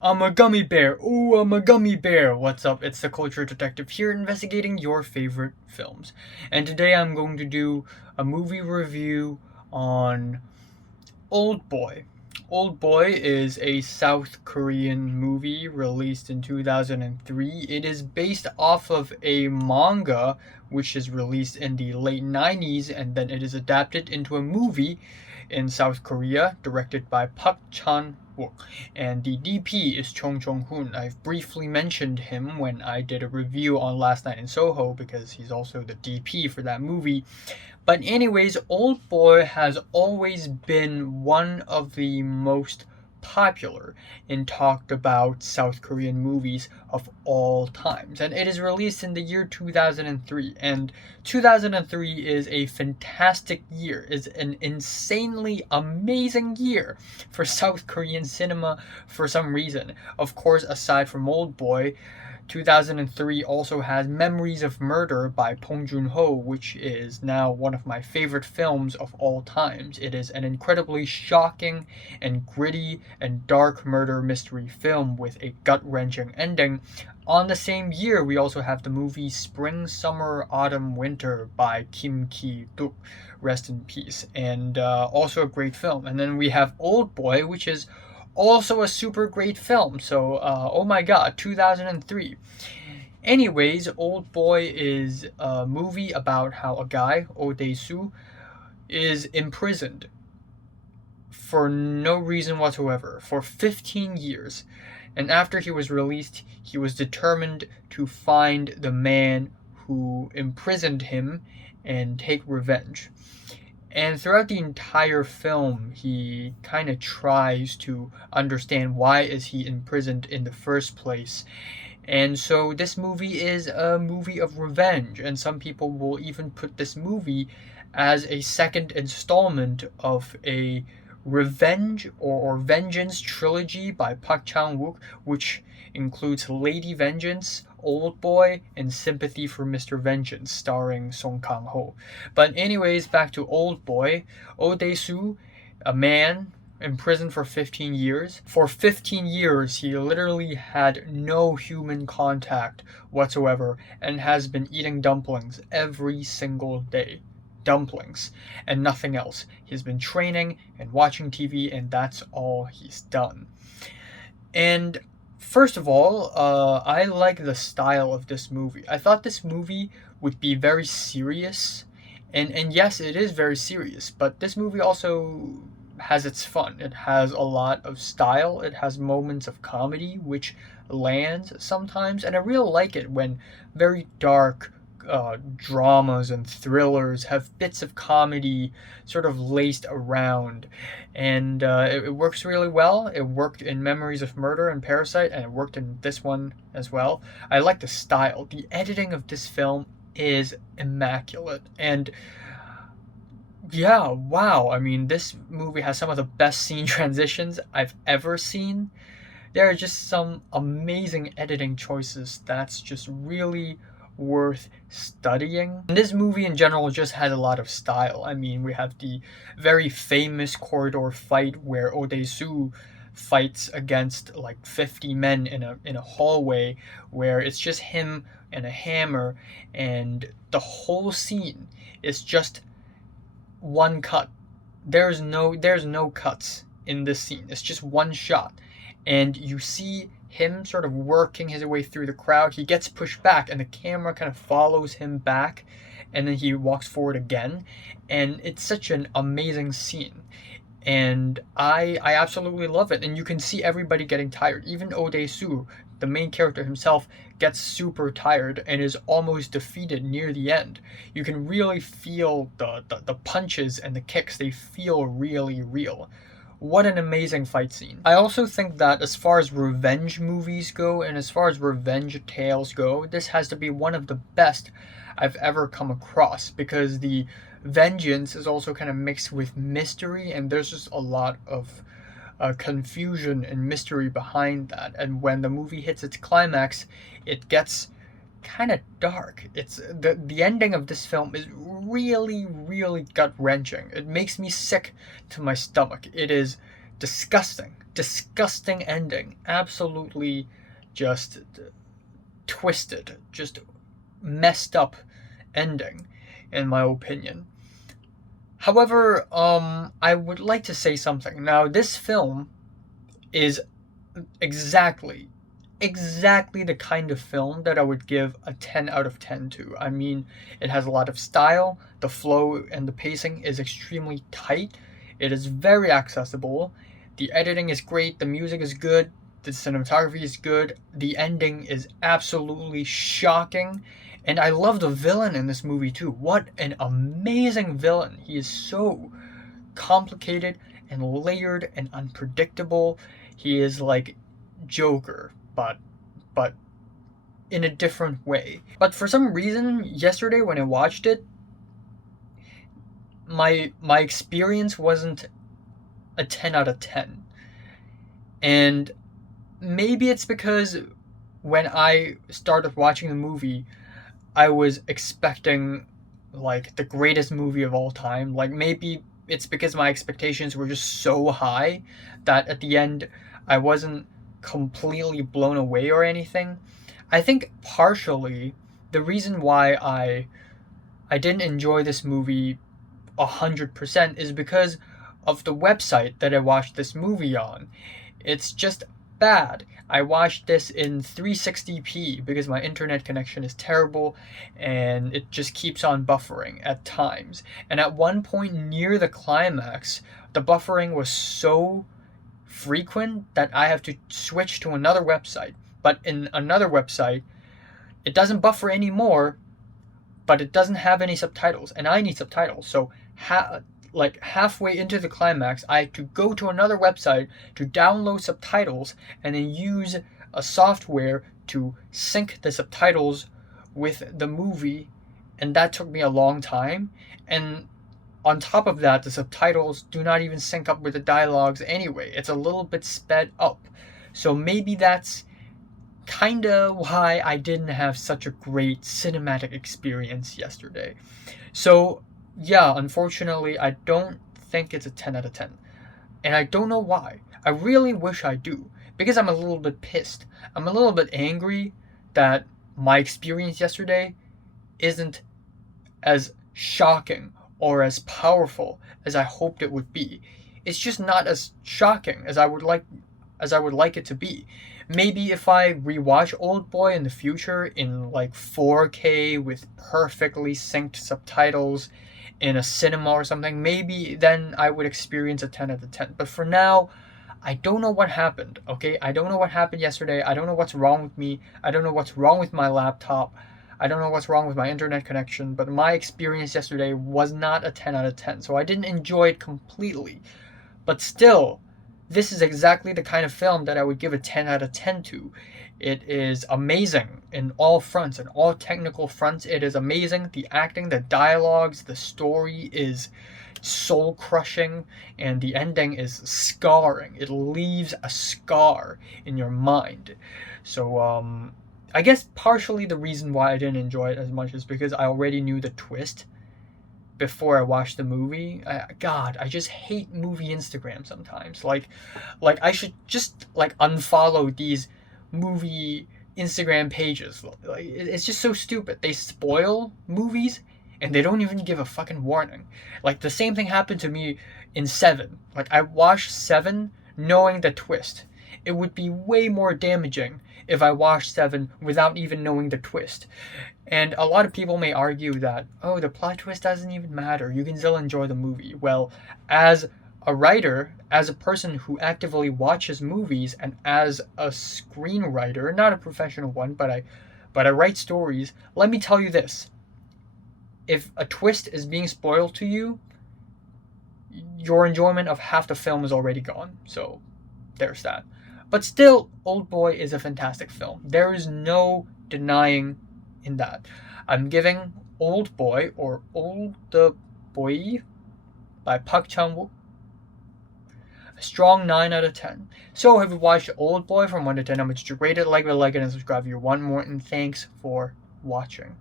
I'm a gummy bear. Ooh, I'm a gummy bear. What's up? It's the Culture Detective here investigating your favorite films. And today I'm going to do a movie review on Oldboy. Oldboy is a South Korean movie released in 2003. It is based off of a manga which is released in the late 90s, and then it is adapted into a movie in South Korea directed by Park Chan-Wook. And the DP is Chung-Hoon. I've briefly mentioned him when I did a review on Last Night in Soho because he's also the DP for that movie. But anyways, Oldboy has always been one of the most popular and talked about South Korean movies of all times. And it is released in the year 2003. And 2003 is a fantastic year. It's an insanely amazing year for South Korean cinema for some reason. Of course, aside from Oldboy, 2003 also has Memories of Murder by Bong Joon-ho, which is now one of my favorite films of all times. It is an incredibly shocking and gritty and dark murder mystery film with a gut-wrenching ending. On the same year, we also have the movie Spring, Summer, Autumn, Winter by Kim Ki-duk, rest in peace, and also a great film. And then we have Oldboy, which is also a super great film. So, oh my god, 2003. Anyways, Oldboy is a movie about how a guy, Dae-Su, is imprisoned for no reason whatsoever for 15 years. And after he was released, he was determined to find the man who imprisoned him and take revenge. And throughout the entire film, he kind of tries to understand why is he imprisoned in the first place. And so this movie is a movie of revenge, and some people will even put this movie as a second installment of a revenge or vengeance trilogy by Park Chan-wook, which includes Lady Vengeance, Oldboy, and Sympathy for Mr. Vengeance, starring Song Kang-ho. But anyways, back to Oldboy. Oh Dae-Su, a man imprisoned for 15 years. For 15 years, he literally had no human contact whatsoever and has been eating dumplings every single day. Dumplings and nothing else. He's been training and watching TV, and that's all he's done. And first of all, I like the style of this movie. I thought this movie would be very serious, and yes, it is very serious, but this movie also has its fun. It has a lot of style, it has moments of comedy, which lands sometimes, and I really like it when very dark dramas and thrillers have bits of comedy sort of laced around, and it works really well. It worked in Memories of Murder and Parasite, and it worked in this one as well. I like the style. The editing of this film is immaculate, and yeah, wow. I mean, this movie has some of the best scene transitions I've ever seen. There are just some amazing editing choices that's just really worth studying. And this movie in general just has a lot of style. I mean, we have the very famous corridor fight where Dae-Su fights against like 50 men in a hallway where it's just him and a hammer, and the whole scene is just one cut. There's no cuts in this scene. It's just one shot, and you see him sort of working his way through the crowd. He gets pushed back, and the camera kind of follows him back, and then he walks forward again, and it's such an amazing scene. And I absolutely love it. And you can see everybody getting tired. Even Dae-Su, the main character himself, gets super tired and is almost defeated near the end. You can really feel the punches and the kicks. They feel really real. What an amazing fight scene. I also think that as far as revenge movies go and as far as revenge tales go, this has to be one of the best I've ever come across, because the vengeance is also kind of mixed with mystery, and there's just a lot of confusion and mystery behind that. And when the movie hits its climax, it gets kind of dark. It's the ending of this film is really gut wrenching. It makes me sick to my stomach. It is disgusting ending, absolutely just twisted, just messed up ending, in my opinion. However, I would like to say something. Now, this film is exactly exactly the kind of film that I would give a 10 out of 10 to. I mean, it has a lot of style, the flow and the pacing is extremely tight, it is very accessible, the editing is great, the music is good, the cinematography is good, the ending is absolutely shocking, and I love the villain in this movie too. What an amazing villain! He is so complicated and layered and unpredictable. He is like Joker, but in a different way. But for some reason, yesterday when I watched it, my experience wasn't a 10 out of 10. And maybe it's because when I started watching the movie, I was expecting like the greatest movie of all time. Like maybe it's because my expectations were just so high that at the end I wasn't completely blown away or anything. I think partially the reason why I didn't enjoy this movie 100% is because of the website that I watched this movie on. It's just bad. I watched this in 360p because my internet connection is terrible and it just keeps on buffering at times. And at one point near the climax, the buffering was so frequent that I have to switch to another website. But in another website, it doesn't buffer anymore, but it doesn't have any subtitles, and I need subtitles. So, like halfway into the climax, I had to go to another website to download subtitles and then use a software to sync the subtitles with the movie, and that took me a long time. And on top of that, the subtitles do not even sync up with the dialogues anyway. It's a little bit sped up. So maybe that's kinda why I didn't have such a great cinematic experience yesterday. So, yeah, unfortunately, I don't think it's a 10 out of 10. And I don't know why. I really wish I do. Because I'm a little bit pissed. I'm a little bit angry that my experience yesterday isn't as shocking or as powerful as I hoped it would be. It's just not as shocking as I would like it to be. Maybe if I rewatch Oldboy in the future in like 4K with perfectly synced subtitles in a cinema or something, maybe then I would experience a 10 out of 10. But for now, I don't know what happened, okay? I don't know what happened yesterday. I don't know what's wrong with me. I don't know what's wrong with my laptop. I don't know what's wrong with my internet connection, but my experience yesterday was not a 10 out of 10. So I didn't enjoy it completely. But still, this is exactly the kind of film that I would give a 10 out of 10 to. It is amazing in all fronts, in all technical fronts. It is amazing. The acting, the dialogues, the story is soul crushing, and the ending is scarring. It leaves a scar in your mind. So, I guess partially the reason why I didn't enjoy it as much is because I already knew the twist before I watched the movie. God, I just hate movie Instagram sometimes. Like I should just like unfollow these movie Instagram pages. Like it's just so stupid. They spoil movies and they don't even give a fucking warning. Like the same thing happened to me in Seven. Like I watched Seven knowing the twist. It would be way more damaging if I watched Seven without even knowing the twist. And a lot of people may argue that, oh, the plot twist doesn't even matter. You can still enjoy the movie. Well, as a writer, as a person who actively watches movies, and as a screenwriter, not a professional one, but I write stories, let me tell you this. If a twist is being spoiled to you, your enjoyment of half the film is already gone. So there's that. But still, Oldboy is a fantastic film. There is no denying in that. I'm giving Oldboy or Oldboy by Chan-Wook a strong 9 out of 10. So have you watched Oldboy from 1 to 10? How much did you rate it? Like it, and subscribe if you want more. And thanks for watching.